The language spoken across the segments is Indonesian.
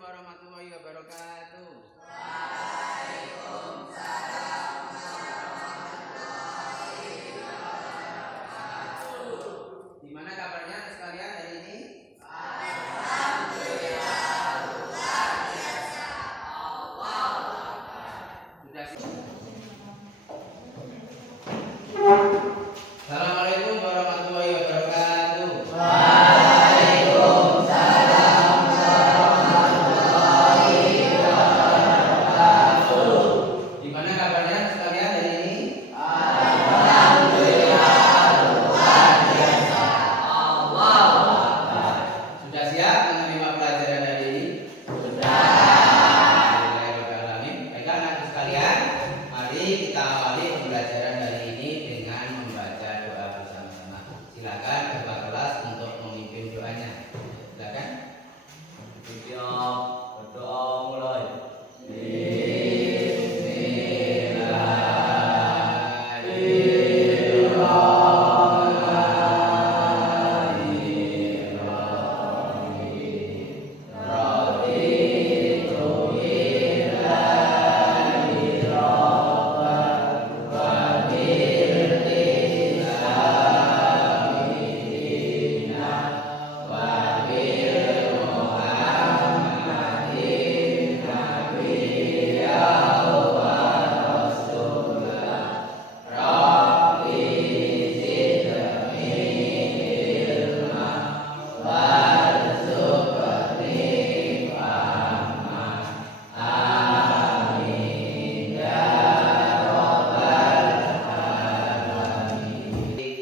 warahmatullahi wabarakatuh. Gimana kabarnya sekalian hari ini? Sudah siap? Assalamualaikum warahmatullahi wabarakatuh. Gimana kabarnya sekalian hari ini? Sudah siap menerima pelajaran hari ini? Alhamdulillahirrahmanirrahim. Baiklah anak sekalian, mari kita awali pembelajaran hari ini dengan membaca doa bersama-sama. Silakan ketua kelas untuk memimpin doanya. Silakan. Berdoa mulai.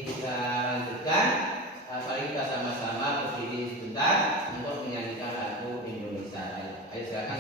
Kita lanjutkan. Mari kita sama-sama berdiri sebentar untuk menyanyikan lagu Indonesia Raya. Ayo silakan.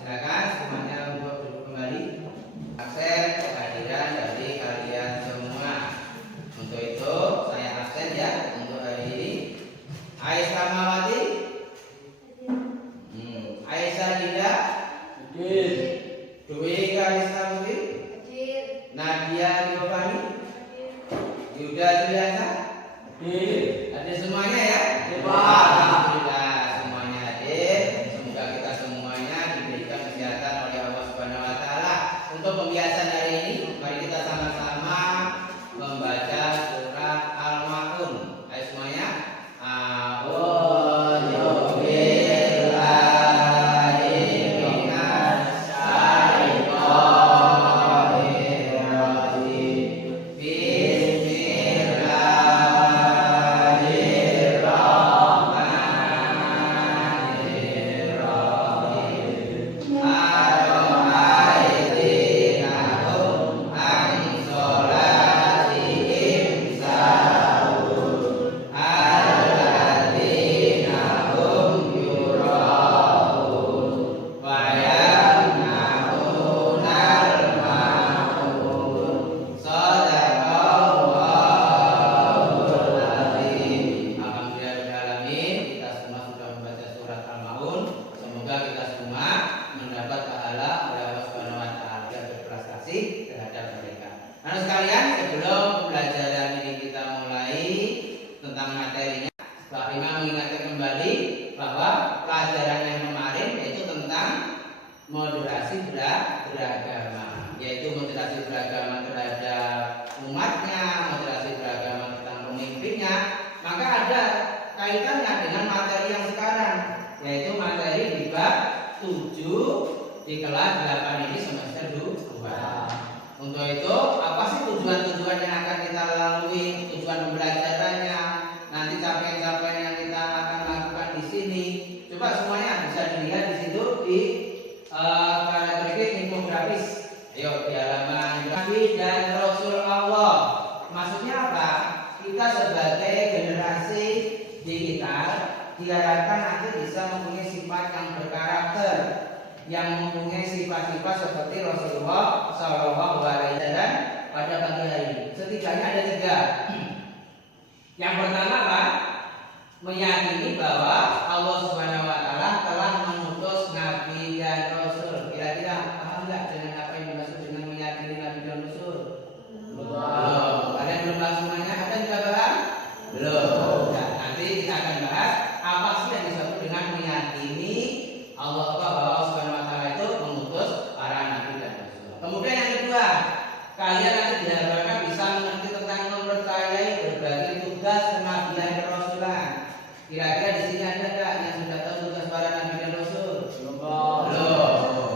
Silakan semuanya untuk duduk kembali. Absen kehadiran dari kalian semua. Untuk itu saya absen ya untuk hari ini. Aisyah Mawati, Aisyah Dinda, Dwi Karista Putri, Nadia Giovanni, Yuda Juliana. Hadir semuanya ya? Alhamdulillah semuanya hadir. Semoga kita semuanya diberikan kesehatan oleh Allah Subhanahu wa taala. Untuk pembiasan hari ini, mari kita sama-sama membaca surat Al-Maun. Ayo semuanya. A'udzu billahi minasy syaithanir rajim. Alhamdulillahirrahmanirrahim. Kita semua sudah membaca surat Al-Maun. Semoga kita semua mendapat pahala oleh Allah Subhanahu wa taala dan berprestasi terhadap mereka. Nah, sekalian, sebelum pembelajaran ini kita mulai tentang materinya, Pak Imam mengingatkan kembali bahwa pelajaran yang kemarin yaitu tentang moderasi beragama, yaitu moderasi beragama terhadap umatnya, moderasi beragama tentang pemimpin Maksudnya apa? Kita sebagai generasi digital diharapkan nanti bisa mempunyai sifat yang berkarakter, yang mempunyai sifat-sifat seperti Rasulullah Shallallahu Alaihi Wasallam pada pagi hari ini. Setidaknya ada 3. Yang pertama apa? Meyakini bahwa Allah Subhanahu Wa Taala telah mengutus Nabi dan Rasul. Kira-kira paham nggak dengan apa yang dimaksud dengan meyakini Nabi dan Rasul? Belum. Ada yang belum paham semuanya? Ada yang sudah paham? Belum. Nah, nanti kita akan bahas apa sih yang disebut dengan meyakini Allah Subhanahu Wa Taala itu mengutus para Nabi dan Rasul. Kemudian yang kedua, kalian nanti diharapkan bisa mengerti tentang mempercayai berbagai tugas kenabian dan kerasulan. Kira-kira di sini ada nggak yang sudah tahu tugas para Nabi dan Rasul?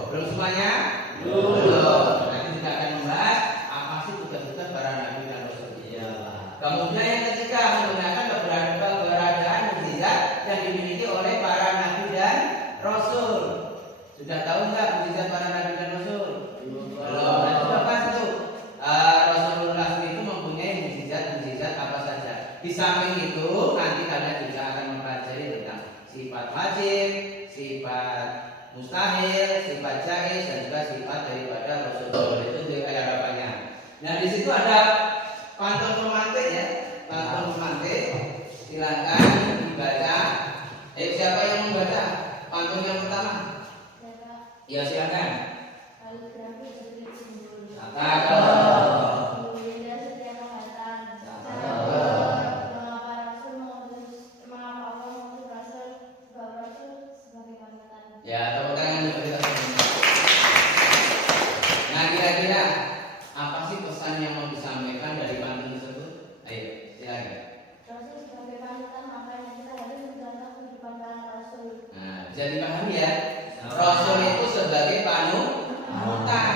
Belum semuanya? Belum. Nanti kita akan membahas apa sih tugas-tugas para Nabi dan Rasul. Kemudian yang ketiga, menggunakan keberadaan mukjizat yang dimiliki oleh para Nabi dan Rasul. Sudah tahu nggak mukjizat para Nabi dan Rasul? Belum. Nah, sudah pasti tuh. Rasulullah itu mempunyai mukjizat apa saja. Di samping itu nanti kalian juga akan mempelajari tentang sifat wajib, sifat mustahil, sifat jaiz dan juga sifat daripada Rasulullah. Itu juga harapannya. Nah, di situ ada pantun pemantik ya. Pantun pemantik. Silakan dibaca. Siapa yang membaca pantun yang pertama? Ya, silakan. Ya, tepuk tangan untuk kita semua. Nah, kira-kira apa sih pesan yang mau disampaikan dari pantun tersebut? Ayo, silakan. Rasul sebagai panutan, makanya kita harus mencontoh kehidupan para rasul. Nah, bisa dipahami ya. Rasul itu sebagai panutan.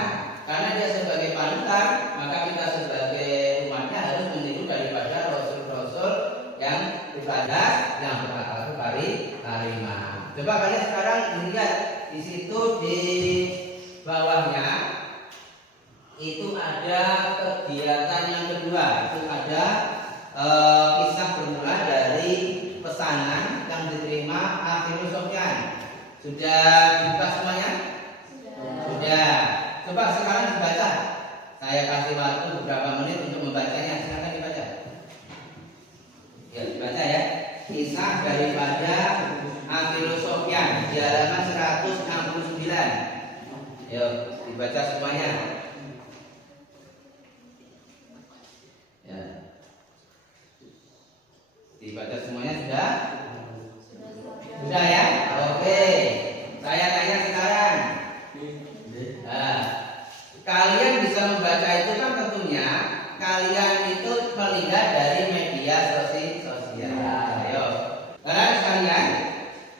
Karena dia sebagai panutan, maka kita sebagai umatnya harus meniru daripada rasul-rasul yang ibadah yang berakal karimah. Coba kalian sekarang lihat di situ di bawahnya itu ada kegiatan yang kedua. Itu ada kisah bermula dari pesanan yang diterima Akhirul Sofyan. Sudah dibuka semuanya? Sudah. Coba sekarang dibaca. Saya kasih waktu beberapa menit untuk membacanya. Silakan dibaca. Ya, dibaca ya. Kisah daripada Akhirul Sofyan di halaman 169. Ayo, dibaca semuanya. Ya. Dibaca semuanya sudah? Sudah ya? Oke. Saya tanya sekarang. Nah, kalian bisa membaca itu kan tentunya kalian itu melihat dari media sosial. Ayo. Sekarang sekalian,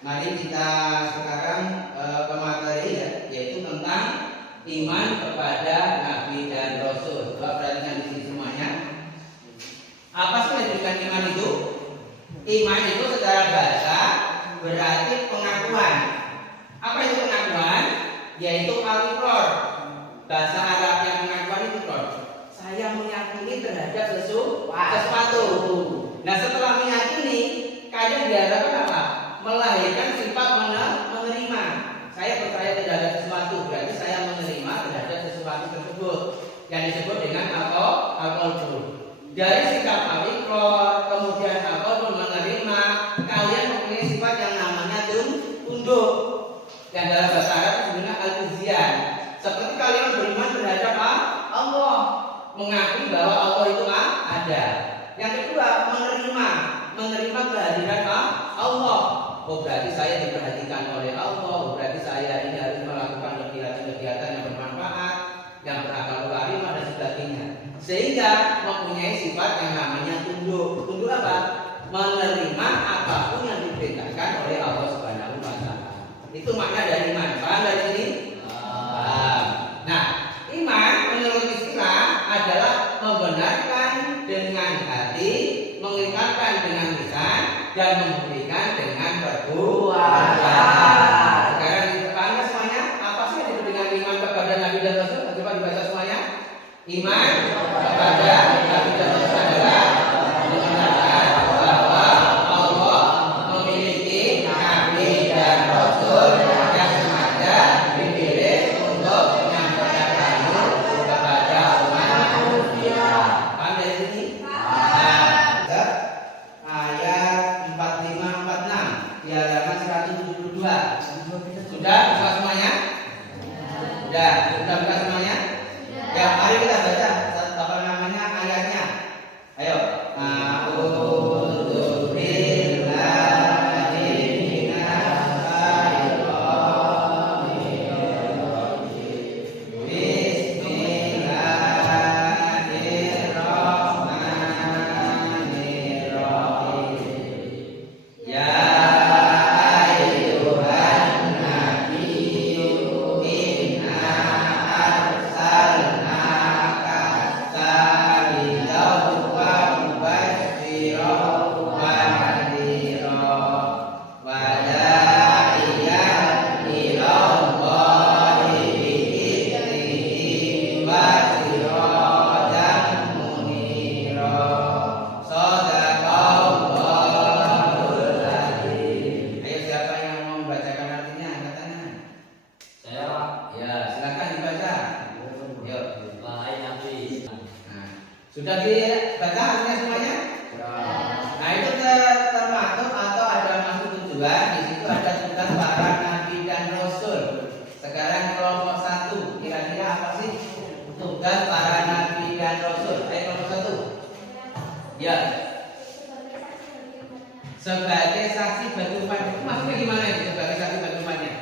mari kita sekarang ke materi ya, yaitu tentang iman kepada Nabi dan Rasul. Coba perhatikan di sini semuanya. Apa sih yang disebutkan iman itu? Iman itu secara bahasa berarti pengakuan. Apa itu pengakuan? Yaitu al-iqrar. Bahasa Arabnya pengakuan itu iqrar. Saya meyakini terhadap sesuatu. Nah, setelah meyakini, kalian diharapkan apa? Melahirkan sifat menerima. Saya percaya terhadap sesuatu, berarti saya menerima terhadap sesuatu tersebut yang disebut dengan al-qalbu. Dari sikap al-iqrar, kemudian al-qalbu menerima, kalian mempunyai sifat yang namanya tunduk. Yang dalam bahasa Arab disebutnya al-izyan. Seperti kalian beriman terhadap Allah, mengakui bahwa Allah itu ada. Yang kedua, menerima kehadiran Allah. Oh, berarti saya diperhatikan oleh Allah. Berarti saya ini harus melakukan kegiatan-kegiatan yang bermanfaat, yang berakal karimah dan sebagainya. Sehingga mempunyai sifat yang namanya tunduk. Tunduk apa? Menerima apapun yang diperintahkan oleh Allah Subhanahu wa Ta'ala. Itu makna dari iman. Paham dari sini? Nah, iman menurut istilah adalah membenarkan dengan hati, mengikrarkan dengan lisan, dan membuktikan dengan perbuatan. Sekarang ditanya semuanya, apa sih yang disebut dengan iman kepada Nabi dan Rasul? Coba dibaca semuanya. Iman kepada Nabi dan Rasul A'udzu billahi minasyaitonir rajim. Bismillahirrahmanirrahim. Ya ayyuhan nabiyyu inna arsalnaka syahidan wa mubasysyiran wa nadhiran wa da'iyan ila Allahi bi'idnihi wa sirajan munira. Shadaqallahul adzim. Ayo, siapa yang mau membacakan artinya angkat tangan. Saya Ya, silakan dibaca. Yuk. Wahai Nabi. Nah, sudah dibaca artinya semuanya? Nah, itu termaktub atau ada maksud tujuan. Di situ ada tugas para nabi dan rasul. Sekarang kelompok 1, kira-kira apa sih tugas para nabi dan rasul? Ayo kelompok 1. Ya, sebagai saksi bagi umat. Itu maksudnya gimana itu sebagai saksi bagi umatnya?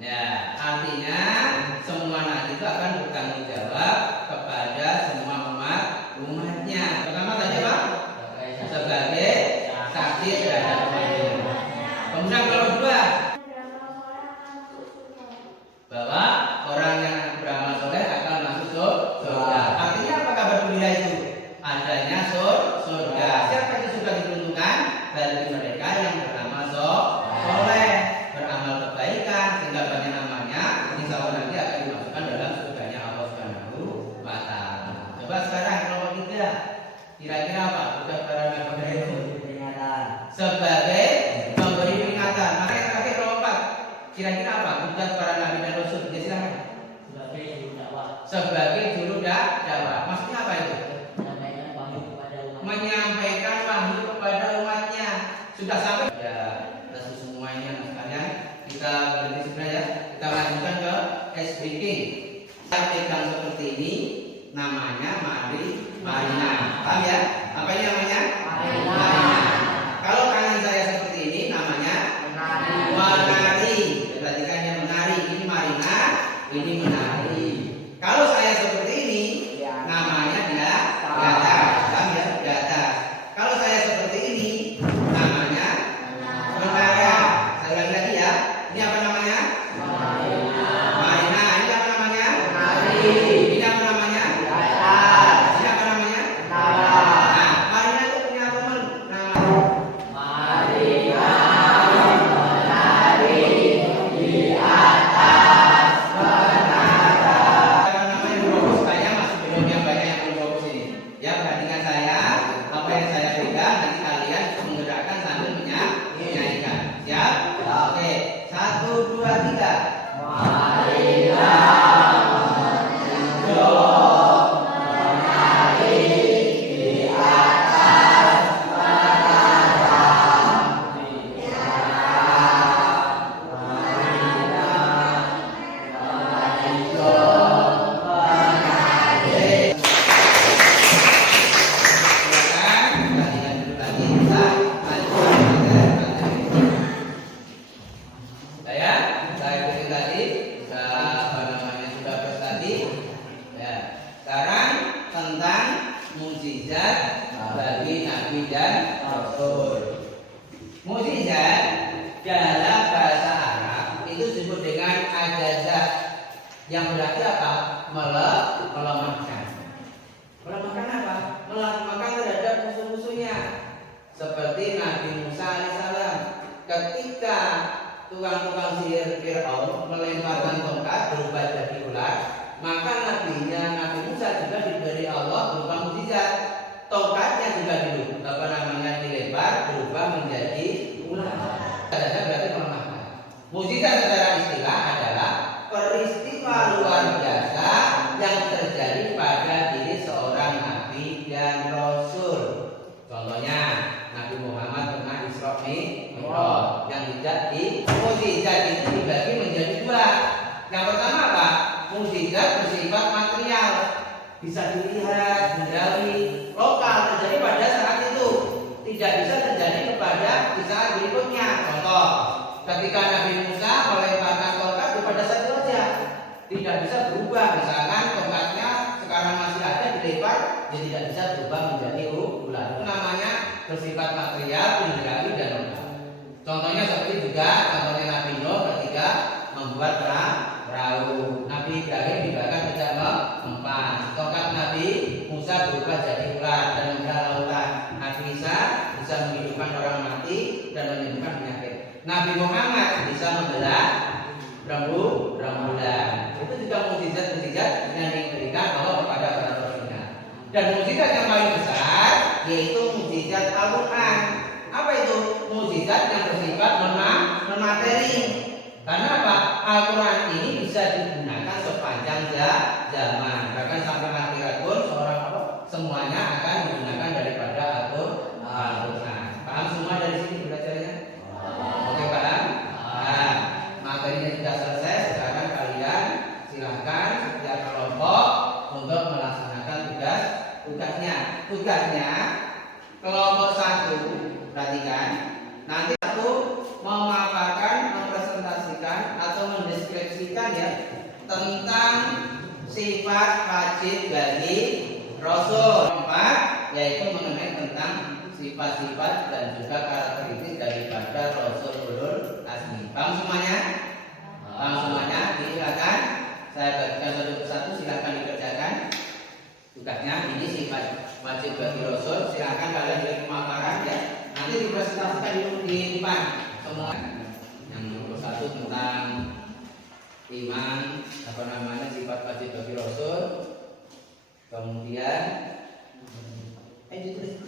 Ya, artinya semua nabi itu akan bertanggung jawab kepada semua umatnya. Pertama tadi apa? Sebagai saksi terhadap umatnya. Kemudian kalau kedua, bahwa orang yang beramal soleh akan masuk surga. Artinya apa kabar gembira itu? Adanya surga. Siapa itu sudah diperuntukkan? Bagi mereka yang beramal soleh, beramal kebaikan sehingga banyak namanya. Insya Allah nanti akan dimasukkan dalam surganya Allah Subhanahu wa Ta'ala. Coba sekarang kelompok 3, kira-kira apa? Sudah para nabi itu sebagai pemberi peringatan. Maka yang terakhir kelompok 4, kira-kira apa? Tugas para nabi dan rasul. Ya, silakan. Sebagai juru dakwah, Sebagai juru dakwah. Maksudnya apa itu? menyampaikan wahyu kepada umat. Menyampaikan wahyu kepada umatnya. Sudah sampai ya, atas semua ini anak sekalian. Kita berhenti sebentar ya. Kita lanjutkan ke SBK. Kita pegang seperti ini, namanya Marina. Paham ya? Apa ini namanya? Marina. Kalau tangan saya seperti ini, namanya menari. Perhatikan yang menari. Ini Marina, ini menari. Kalau saya seperti ini, namanya dia dada. Paham ya? Dada. Kalau saya seperti ini, namanya menara. Saya ulangi lagi ya. Ini apa namanya? Marina. Ini apa namanya? Ini apa namanya? Ini apa namanya? Nah, Marina itu punya teman namanya apa namanya berfokus. Saya masih belum yang banyak yang belum fokus ini. Ya, perhatikan saya. Apa yang saya pegang nanti kalian menggerakkan sambil menyanyikan. Siap? Oke. 1, 2, 3. Silakan. Perhatikan dulu lagi. Kita lanjutkan. Saya ikuti tadi. Apa namanya sudah tadi. Ya. Sekarang tentang mukjizat bagi nabi dan rasul. Mukjizat dalam bahasa Arab itu disebut dengan ajazah, yang berarti apa? Melemahkan. Melemahkan apa? Melemahkan terhadap musuh-musuhnya. Seperti Nabi Musa alaihissalam, ketika tukang-tukang sihir Fir'aun melemparkan tongkat berubah jadi ular, maka nabinya Nabi Musa juga diberi Allah berupa mukjizat. Tongkatnya juga dilempar berubah menjadi ular. Ajazah berarti melemahkan. Mukjizat secara istilah adalah peristiwa luar biasa yang terjadi pada diri seorang nabi dan rasul. Contohnya Nabi Muhammad pernah Isra Mi'raj, yang di mukjizat itu dibagi menjadi dua. Yang pertama apa? Mukjizat bersifat material, bisa dilihat mudrat, bendrawi, lokal terjadi pada saat itu, tidak bisa terjadi kepada di saat berikutnya. Contoh, ketika Nabi Musa melemparkan tongkat pada saat itu saja, tidak bisa berubah. Misalkan tongkatnya sekarang masih ada dilempar, dia tidak bisa berubah menjadi ular. Itu namanya bersifat material, bendrawi dan lokal. Contohnya seperti juga contohnya Nabi Nuh ketika membuat perahu. Nabi Ibrahim juga kan tidak mempan. Tongkat Nabi Musa berubah jadi ular dan membelah lautan. Nabi Isa bisa menghidupkan orang mati dan menyembuhkan penyakit. Nabi Muhammad bisa membelah rembulan. Itu juga mukjizat-mukjizat yang diberikan Allah kepada para rasulnya. Dan mukjizat yang paling besar yaitu mukjizat Al-Quran. Apa itu? Mukjizat yang bersifat non-materi. Karena apa? Al-Quran ini bisa digunakan sepanjang zaman. Bahkan sampai akhirat pun semuanya akan digunakan daripada Al-Quran. Paham semua dari sini belajarnya? Oke, paham? Nah, materinya sudah selesai. Sekarang kalian silahkan setiap kelompok untuk melaksanakan tugasnya. Tugasnya kelompok 1, perhatikan. Nanti aku memaparkan, mempresentasikan atau mendeskripsikan ya tentang sifat wajib bagi Rasul. 4 yaitu mengenai tentang sifat-sifat dan juga karakteristik daripada Rasul Ulul Azmi. Paham semuanya? Paham semuanya? Silakan saya bagikan satu persatu, silakan dikerjakan tugasnya. Ini sifat wajib bagi Rasul. Silakan kalian beri pemaparan ya. Nanti dipresentasikan di depan semua. Yang nomor 1 tentang iman, sifat wajib bagi Rasul. Kemudian terus.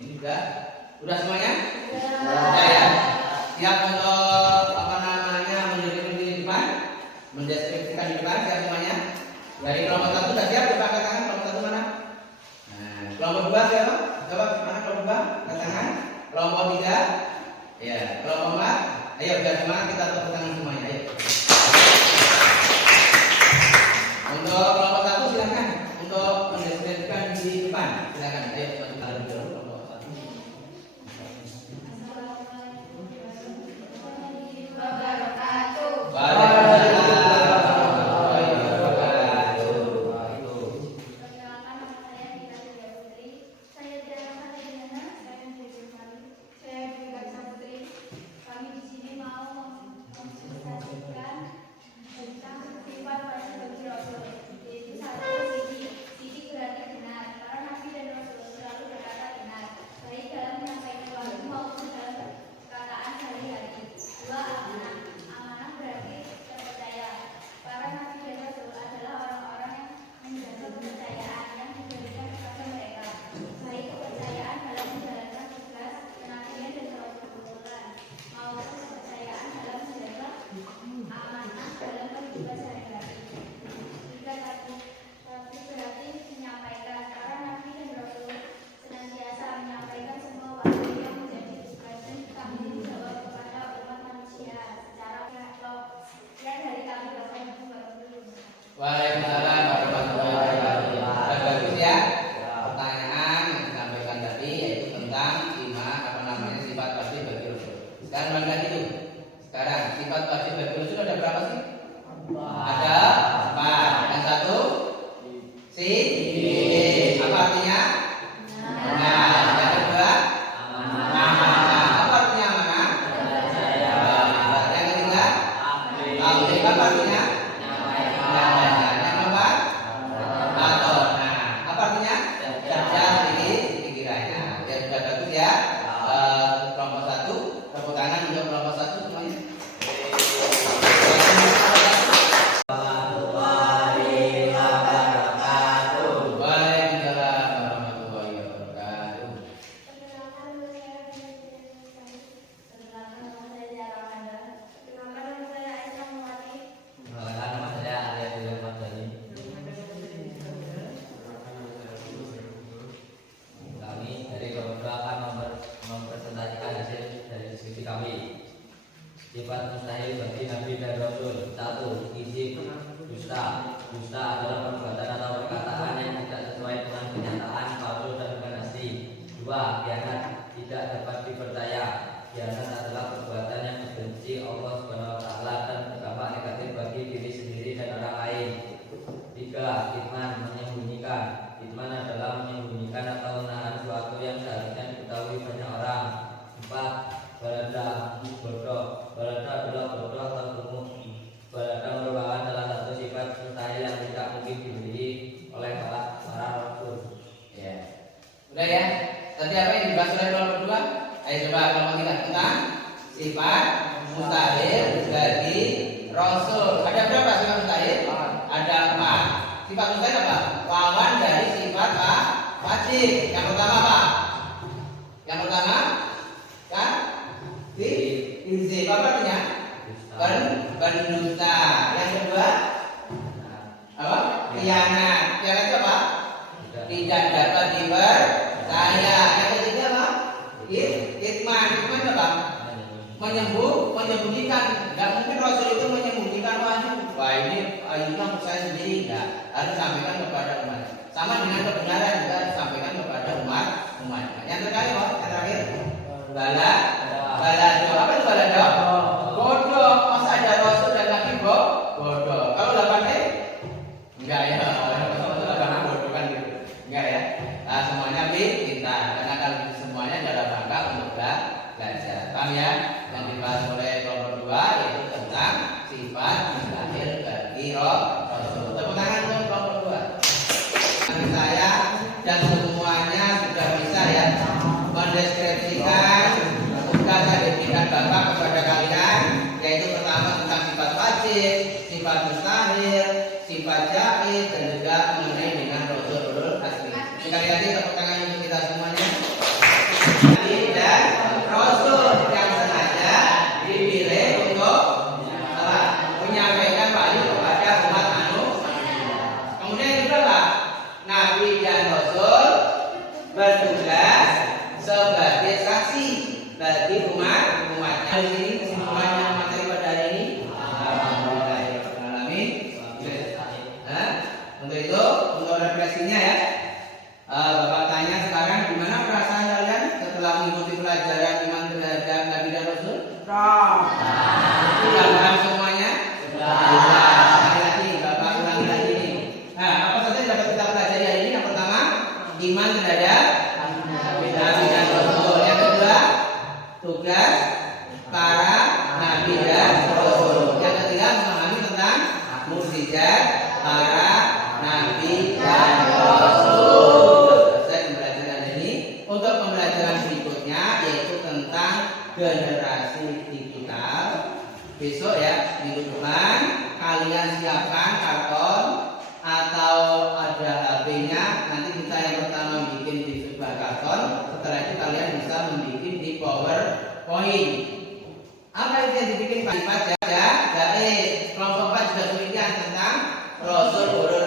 Ini udah semuanya? Sudah ya. Siap untuk mendeskripsikan di depan? Mendeskripsikan di depan, siap semuanya? Dari kelompok 1 sudah siap? Coba angkat tangan. Kelompok 1 mana? Nah, kelompok 2 siapa? Coba mana kelompok 2? Angkat tangan. Kelompok 3? Ya, kelompok 4? Ayo biar semangat kita tepuk tangan semuanya. Ayo. Untuk kelompok 1 silakan untuk mendeskripsikan di depan. Silakan. Ayo kita dulu kelompok 1. Waalaikumsalam warahmatullahi wabarakatuh. Bagus ya. Pertanyaan yang disampaikan tadi yaitu tentang sifat wajib bagi Rasul. Sekarang balik itu. Sekarang sifat wajib bagi Rasul ada berapa sih? Ada 4. Yang satu apa artinya? Nah, yang kedua apa artinya amanah? Yang ketiga apa artinya? Sifat mustahil bagi Nabi dan Rasul. 1. Kizib, dusta. Dusta adalah perbuatan atau perkataan yang tidak sesuai dengan kenyataan, palsu dan bukan asli. 2. Khianat, tidak dapat dipercaya. Khianat adalah perbuatan yang membenci Allah Subhanahu wa taala dan berdampak negatif bagi diri sendiri dan orang lain. 3. Kitman, menyembunyikan. Kitman adalah menyembunyikan atau menahan sesuatu yang seharusnya diketahui banyak orang. 4. Balada, bodoh. Balada adalah bodoh atau gemuk. Balada merupakan salah satu sifat mustahil yang tidak mungkin dibeli oleh para rasul. Ya. Udah ya. Tadi apa yang dibahas oleh kelompok kedua? Ayo coba kelompok tiga tentang sifat mustahil bagi Rasul. Ada berapa sifat mustahil? Ada 4. Sifat mustahil apa? Lawan dari sifat wajib. Yang pertama apa? Yang pertama kan? Kizib. Apa artinya? Berdusta. Yang kedua apa? Khianat. Khianat itu apa? Tidak dapat dipercaya. Yang ketiga apa? Kitman. Kitman apa? Menyembunyikan. Tidak mungkin Rasul itu menyembunyikan wahyu. Wah ini ayatnya saya sendiri enggak. Harus sampaikan kepada umat. Sama dengan kebenaran juga disampaikan kepada umat. Yang terakhir apa? Yang terakhir balado. Apa itu balado? Bodoh. Masa ada Rasul dan Nabi bodoh. Kalau 8 enggak ya. Karena bodoh kan gitu. Enggak ya. Nah, semuanya pintar. Karena kalau semuanya dalam rangka untuk belajar. Paham ya? Yang dibahas oleh kelompok 2 yaitu tentang sifat mustahil bagi Rasul. Tepuk tangan untuk kelompok 2. Saya dan semuanya sudah bisa ya mendeskripsikan tugas yang diberikan Bapak kepada kalian, yaitu pertama tentang sifat wajib, sifat mustahil, sifat jaiz, dan juga mengenai dengan Rasul asli. Sekali lagi tepuk tangan untuk kita semuanya. Nabi dan Rasul yang sengaja dipilih untuk menyampaikan wahyu kepada umat manusia. Kemudian yang kedua apa? Nabi dan Rasul bertugas sebagai saksi bagi umatnya. Di sini kesimpulannya materi pada hari ini. Alhamdulillahirobbilalamin. Untuk itu, untuk refleksinya ya, Bapak tanya sekarang gimana perasaan kalian setelah mengikuti pelajaran iman terhadap Nabi dan Rasul? Sudah paham semuanya? Sudah. Lagi Bapak ulangi lagi nih. Nah, apa saja yang dapat kita pelajari hari ini? Yang pertama, iman terhadap Nabi dan Rasul. Yang kedua, tugas para Nabi dan Rasul. Yang ketiga, memahami tentang mukjizat para Nabi dan Rasul. Selesai pembelajaran ini. Untuk pembelajaran berikutnya yaitu tentang generasi digital. Besok ya, minggu depan kalian siapkan karton atau ada HP-nya. Nanti kita yang pertama bikin di sebuah karton. Setelah itu kalian bisa membuat di PowerPoint. Apa itu yang dibikin Pak Ipat ya? Jaiz. Kelompok 4 juga demikian tentang Rasul Ulul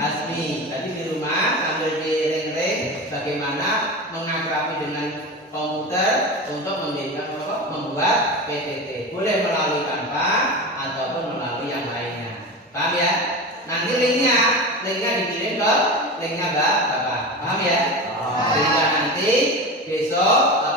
Azmi. Jadi di rumah sambil di ring-ring bagaimana mengakrabi dengan komputer untuk membuat PPT. Boleh melalui Canva ataupun melalui yang lainnya. Paham ya? Nanti linknya dikirim ke linknya Bapak. Paham ya? Sehingga nanti besok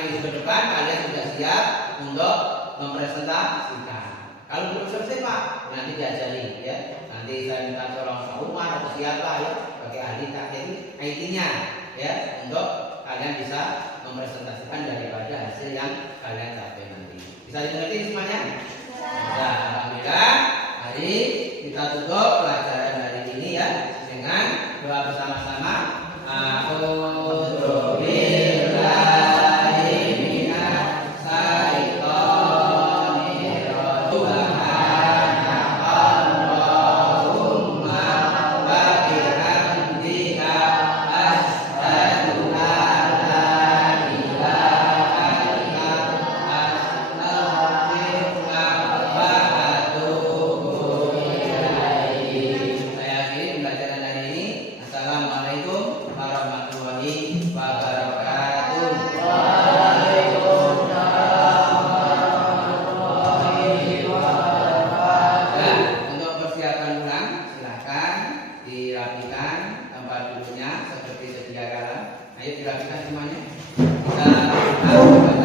minggu depan kalian sudah siap untuk mempresentasikan. Kalau belum selesai Pak, nanti diajari ya. Nanti saya minta tolong Pak Umar atau siapa ya sebagai ahli teknik IT-nya ya untuk kalian bisa mempresentasikan daripada hasil yang kalian capai nanti. Bisa dimengerti semuanya? Nah, alhamdulillah. Mari kita tutup pelajaran hari ini ya dengan doa bersama-sama. sepatunya seperti sedia kala. Ayo dirapikan semuanya. Kita